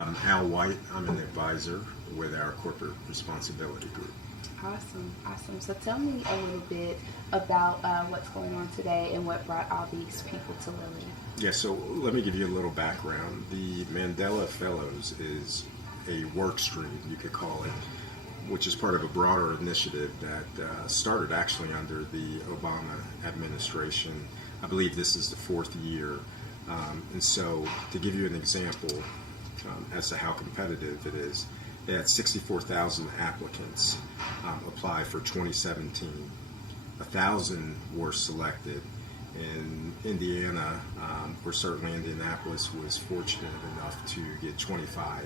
I'm Al White. I'm an advisor with our corporate responsibility group. Awesome, awesome. So tell me a little bit about what's going on today and what brought all these people to Lilly. Yeah, so let me give you a little background. The Mandela Fellows is a work stream, you could call it, which is part of a broader initiative that started actually under the Obama administration. I believe this is the fourth year. And so, to give you an example as to how competitive it is, they had 64,000 applicants apply for 2017. 1,000 were selected. In Indiana, or certainly Indianapolis, was fortunate enough to get 25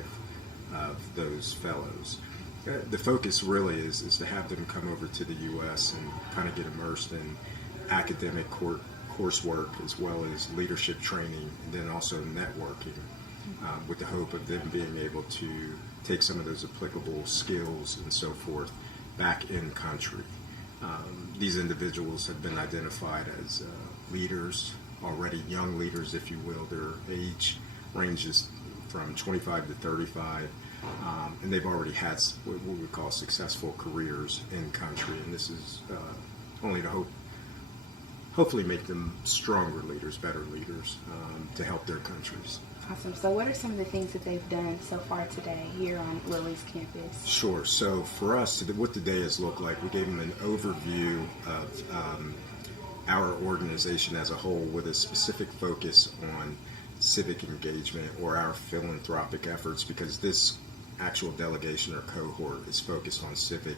of those fellows. The focus really is to have them come over to the U.S. and kind of get immersed in academic coursework as well as leadership training, and then also networking, with the hope of them being able to take some of those applicable skills and so forth back in country. These individuals have been identified as leaders, already young leaders, if you will. Their age ranges from 25 to 35, and they've already had what we would call successful careers in country. And this is only to hopefully make them stronger leaders, better leaders, to help their countries. Awesome. So what are some of the things that they've done so far today here on Lilly's campus? Sure. So for us, what the day has looked like, we gave them an overview of our organization as a whole with a specific focus on civic engagement or our philanthropic efforts, because this actual delegation or cohort is focused on civic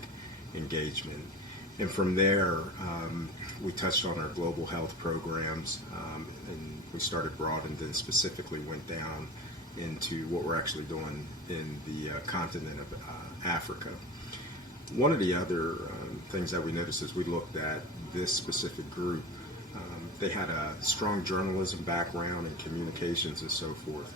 engagement. And from there, we touched on our global health programs, and we started broad and then specifically went down into what we're actually doing in the continent of Africa. One of the other things that we noticed as we looked at this specific group, they had a strong journalism background and communications and so forth.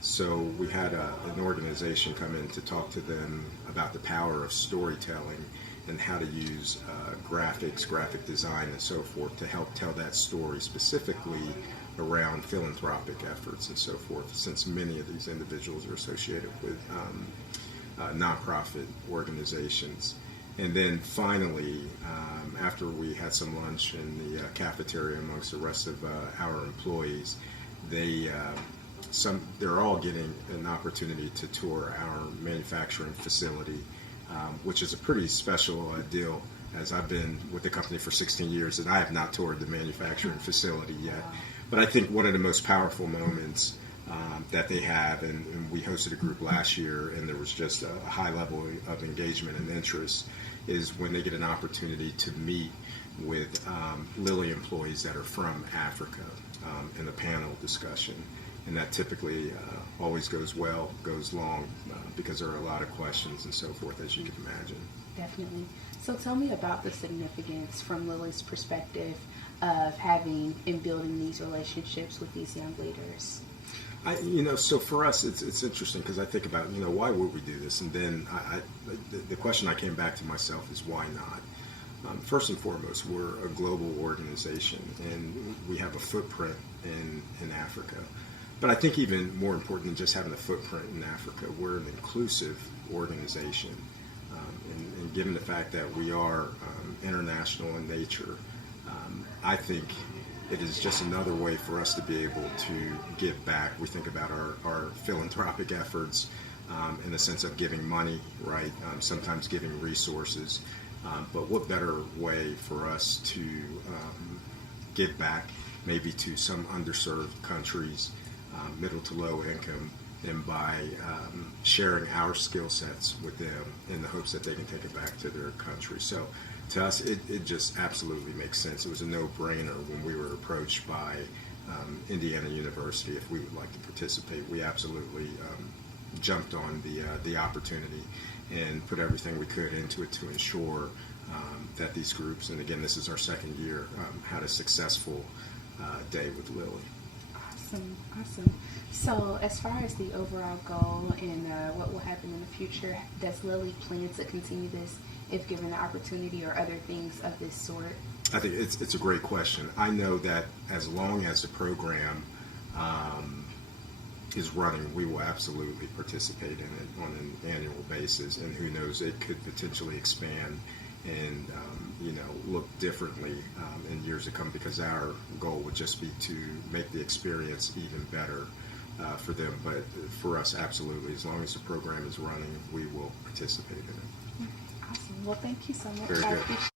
So we had an organization come in to talk to them about the power of storytelling and how to use graphics, graphic design, and so forth to help tell that story specifically around philanthropic efforts and so forth, since many of these individuals are associated with nonprofit organizations. And then finally, after we had some lunch in the cafeteria amongst the rest of our employees, they're all getting an opportunity to tour our manufacturing facility, which is a pretty special deal, as I've been with the company for 16 years and I have not toured the manufacturing facility yet. But I think one of the most powerful moments that they have, and we hosted a group last year and there was just a high level of engagement and interest, is when they get an opportunity to meet with Lilly employees that are from Africa in a panel discussion. And that typically always goes well, goes long, because there are a lot of questions and so forth, as you can imagine. Definitely. So tell me about the significance from Lilly's perspective of having and building these relationships with these young leaders. So for us, it's interesting because I think about, why would we do this? And then the question I came back to myself is, why not? First and foremost, we're a global organization and we have a footprint in Africa. But I think even more important than just having a footprint in Africa, we're an inclusive organization. And given the fact that we are international in nature, I think it is just another way for us to be able to give back. We think about our philanthropic efforts in the sense of giving money, right? Sometimes giving resources. But what better way for us to give back maybe to some underserved countries, middle to low income, and by sharing our skill sets with them in the hopes that they can take it back to their country. So to us, it just absolutely makes sense. It was a no-brainer when we were approached by Indiana University if we would like to participate. We absolutely jumped on the opportunity and put everything we could into it to ensure that these groups, and again, this is our second year, had a successful day with Lilly. Awesome, awesome. So as far as the overall goal and what will happen in the future, does Lilly plan to continue this if given the opportunity or other things of this sort? I think it's a great question. I know that as long as the program is running, we will absolutely participate in it on an annual basis. And who knows, it could potentially expand and look differently in years to come, because our goal would just be to make the experience even better for them. But for us, absolutely, as long as the program is running, we will participate in it. Awesome. Well, thank you so much. Very I good. appreciate